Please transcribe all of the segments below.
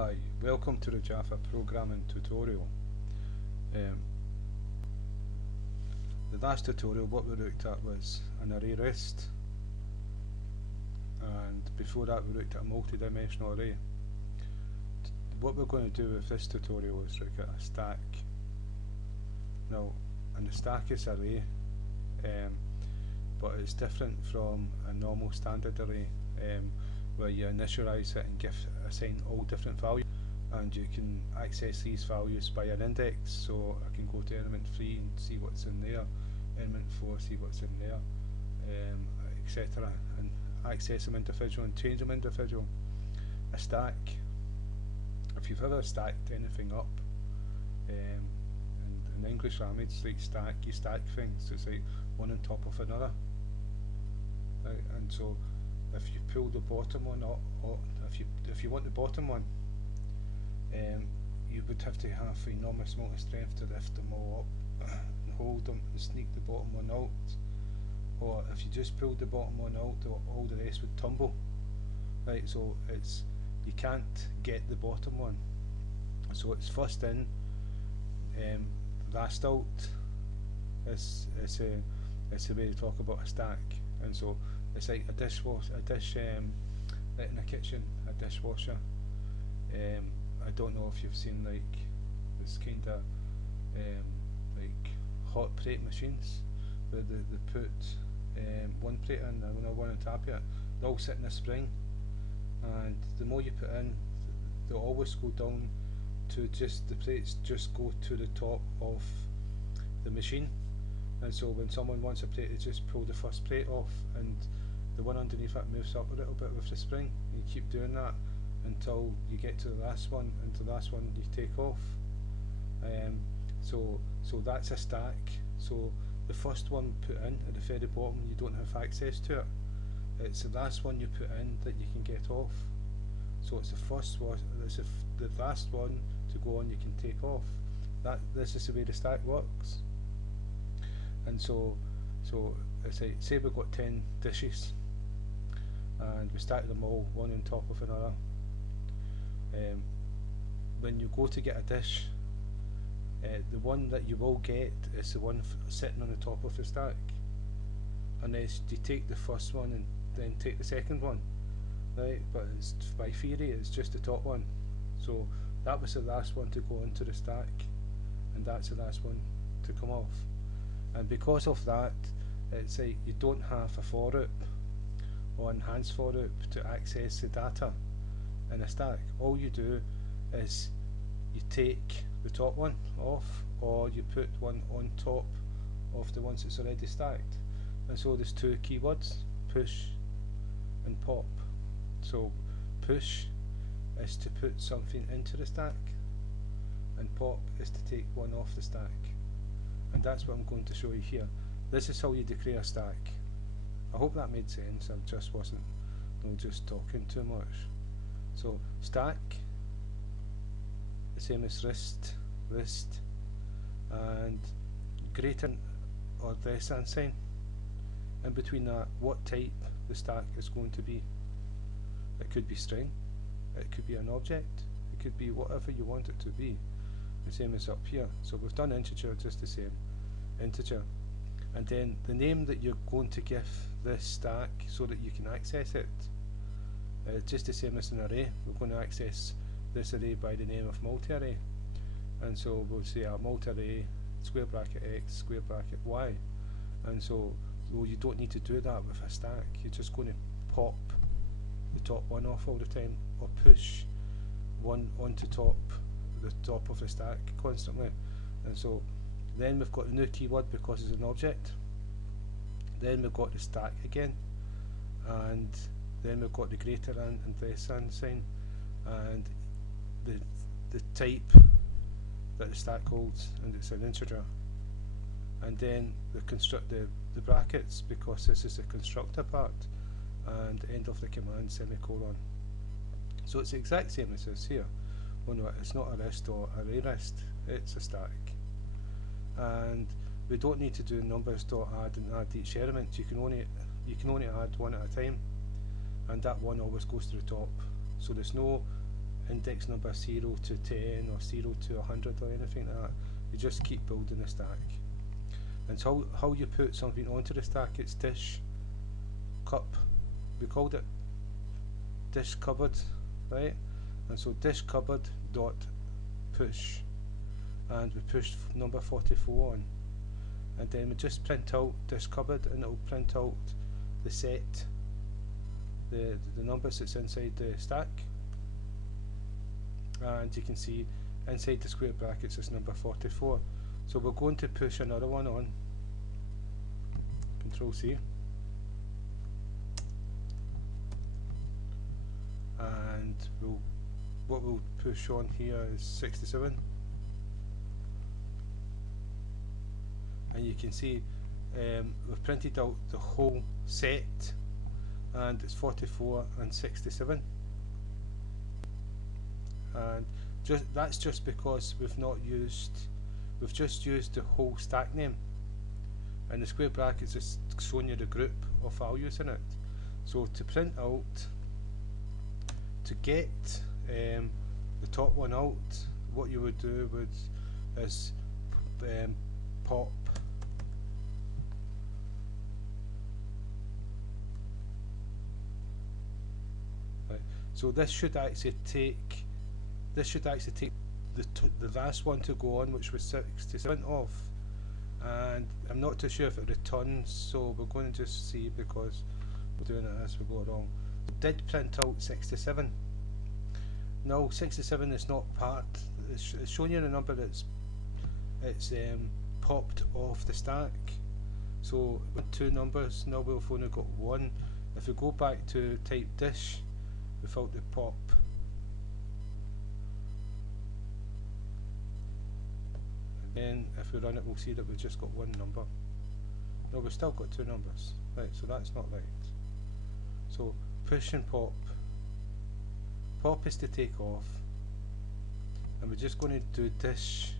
Hi, welcome to the Java programming tutorial. Um, the last tutorial what we looked at was an array list, and before that we looked at a multi-dimensional array. What we're going to do with this tutorial is look at a stack. Now, and the stack is array, but it's different from a normal standard array where you initialize it and assign all different values, and you can access these values by an index. So I can go to element 3 and see what's in there, element 4, see what's in there, etc., and access them individual and change them individual. A stack, if you've ever stacked anything up, in English language, like stack, you stack things, it's like one on top of another, right? And so if you pull the bottom one up, or if you want the bottom one, you would have to have enormous amount of strength to lift them all up and hold them and sneak the bottom one out. Or if you just pulled the bottom one out, all the rest would tumble, right? So you can't get the bottom one. So it's first in, last out. It's a way to talk about a stack. And so it's like a dish like in a kitchen, a dishwasher. I don't know if you've seen like this kind of like hot plate machines where they put one plate in and another one on top of it. They all sit in a spring, and the more you put in, they'll always go down to just the plates just go to the top of the machine. And so when someone wants a plate, they just pull the first plate off, and the one underneath it moves up a little bit with the spring. You keep doing that until you get to the last one, and the last one you take off. So that's a stack. So the first one put in at the very bottom, you don't have access to it. It's the last one you put in that you can get off. So it's the first one, it's the last one to go on you can take off. This is the way the stack works. And so it's like, say we've got 10 dishes and we stack them all one on top of another. When you go to get a dish, the one that you will get is the one sitting on the top of the stack, unless you take the first one and then take the second one, right? But it's, by theory, it's just the top one. So that was the last one to go into the stack, and that's the last one to come off. And because of that, it's like you don't have a for loop or enhanced for loop to access the data in a stack. All you do is you take the top one off, or you put one on top of the ones that's already stacked. And so there's two keywords, push and pop. So push is to put something into the stack, and pop is to take one off the stack. And that's what I'm going to show you here. This is how you declare a stack. I hope that made sense. I just wasn't just talking too much. So stack, the same as list, and greater or less than sign. In between that, what type the stack is going to be. It could be string, it could be an object, it could be whatever you want it to be. The same as up here. So we've done integer, just the same, integer. And then the name that you're going to give this stack so that you can access it, just the same as an array. We're going to access this array by the name of multi-array. And so we'll say a multi-array square bracket x square bracket y. And so though you don't need to do that with a stack, you're just going to pop the top one off all the time, or push one onto the top of the stack constantly. And so then we've got a new keyword because it's an object. Then we've got the stack again, and then we've got the greater than and less than sign, and the type that the stack holds, and it's an integer. And then the brackets, because this is the constructor part, and end of the command, semicolon. So it's the exact same as this here. Oh no, it's not a list or array list, it's a stack. And we don't need to do numbers.add and add each element. You can only add one at a time, and that one always goes to the top. So there's no index number 0 to 10 or 0 to 100 or anything like that. You just keep building the stack. And so how you put something onto the stack, it's dish cup. We called it dish cupboard, right? And so dish cupboard dot push, and we pushed number 44 on, and then we just print out dish cupboard, and it will print out the set, the numbers that's inside the stack. And you can see inside the square brackets is number 44. So we're going to push another one on. Control C. And what we'll push on here is 67. And you can see we've printed out the whole set, and it's 44 and 67. And that's just because we've just used the whole stack name, and the square brackets is showing you the group of values in it. So to print out, to get the top one out, what you would do is pop right. So this should actually take the last one to go on, which was 67 off, and I'm not too sure if it returns, so we're going to just see, because we're doing it as we go along. Did print out 67. No, 67 is not part. It's showing you the number that's popped off the stack. So with two numbers, now we've only got one. If we go back to type dish without the pop, and then if we run it, we'll see that we've just got one number. No, we've still got two numbers. Right, so that's not right. So push and pop. Pop is to take off, and we're just going to do dish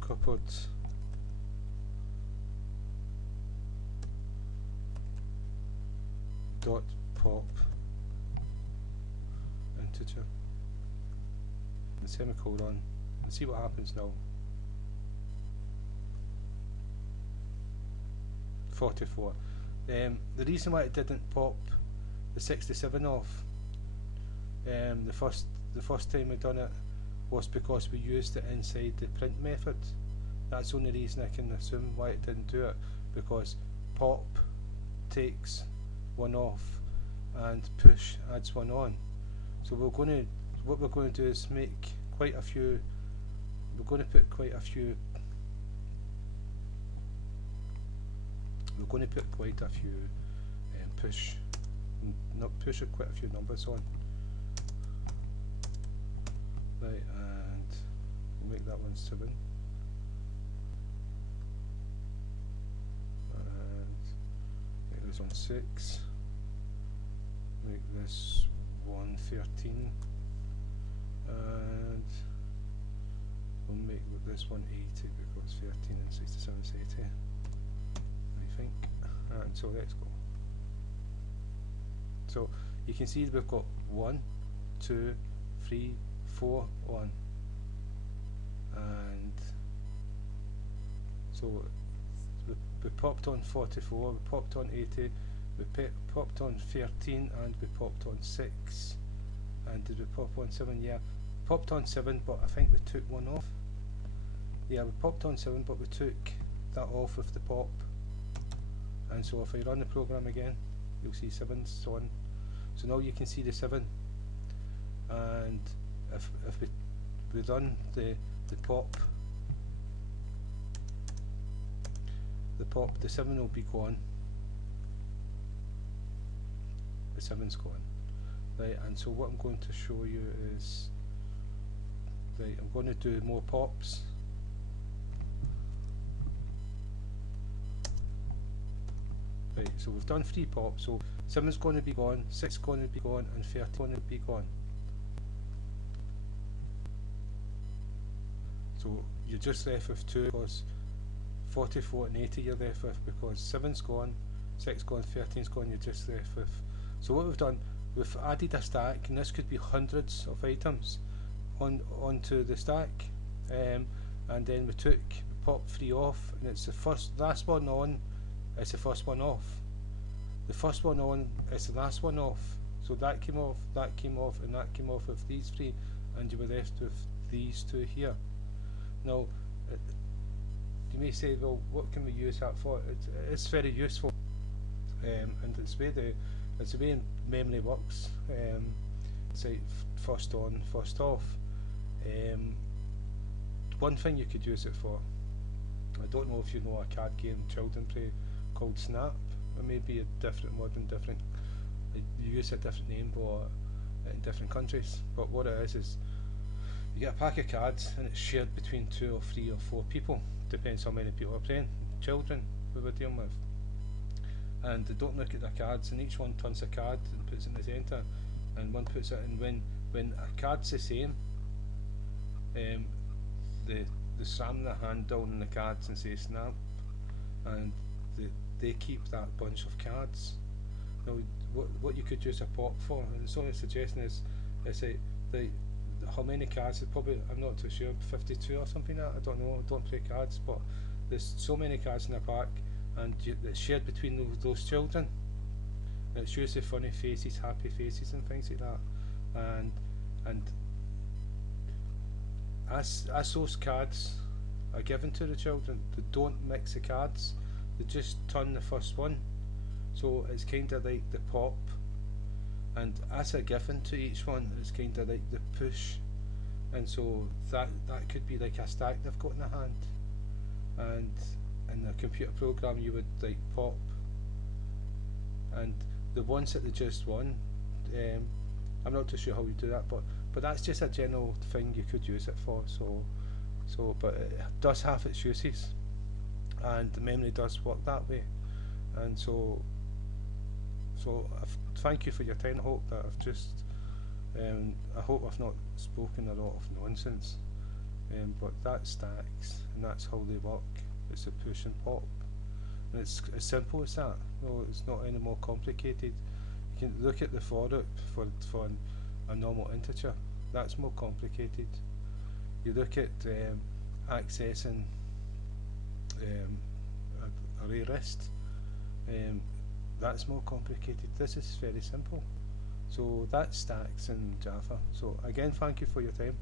cupboard dot pop integer and semicolon, and see what happens now. 44. The reason why it didn't pop the 67 off the first time we done it was because we used it inside the print method. That's the only reason I can assume why it didn't do it, because pop takes one off and push adds one on. So what we're going to do is make quite a few. We're going to put quite a few. We're going to put quite a few quite a few numbers on. Right, and we'll make that one 7. And make this one 6. Make this one 13. And we'll make this one 80, because 13 and 67 is 80. I think. And so let's go. So you can see we've got 1, 2, 3, 4 on, and so we popped on 44, we popped on 80, we popped on 13, and we popped on 6. And did we pop on 7? Yeah, popped on 7, but I think we took one off. Yeah, we popped on 7, but we took that off with the pop. And so if I run the program again, you'll see 7's on. So now you can see the 7. And if we run the pop, the 7 will be gone. The 7's gone. Right, and so what I'm going to show you is, right, I'm going to do more pops. Right, so we've done 3 pops, so 7's going to be gone, 6 is going to be gone, and 13 is going to be gone. So you're just left with 2, because 44 and 80 you're left with, because 7's gone, 6 gone, 13's gone, you're just left with. So what we've done, we've added a stack, and this could be hundreds of items onto the stack, and then we popped 3 off, and it's the last one on, it's the first one off. The first one on is the last one off. So that came off, and that came off with these 3, and you were left with these 2 here. Now, you may say, well, what can we use that for? It's very useful, and it's the way memory works. It's like first on, first off. One thing you could use it for, I don't know if you know a card game children play called Snap. It may be a different word in different, you use a different name or in different countries, but what it is you get a pack of cards and it's shared between 2 or 3 or 4 people, depends how many people are playing, children we were dealing with, and they don't look at their cards, and each one turns a card and puts it in the centre, and one puts it in. When a card's the same, they slam their hand down on the cards and say snap, and they keep that bunch of cards. Now, what you could use a pop for, and it's only suggestion is how many cards, probably, I'm not too sure, 52 or something like that, I don't know, I don't play cards, but there's so many cards in the pack, and it's shared between those children. It's usually funny faces, happy faces and things like that, and as those cards are given to the children, they don't mix the cards, they just turn the first one. So it's kind of like the pop, and as a given to each one, it's kind of like the push, and so that could be like a stack they've got in their hand, and in the computer program you would like pop, and the ones that they just won, I'm not too sure how you do that, but that's just a general thing you could use it for. But it does have its uses, and the memory does work that way, and so thank you for your time. I hope that I hope I've not spoken a lot of nonsense, but that stacks, and that's how they work. It's a push and pop, and it's as simple as that. No, it's not any more complicated. You can look at the for loop for a normal integer. That's more complicated. You look at accessing array list. That's more complicated. This is very simple. So that stacks in Java. So again, thank you for your time.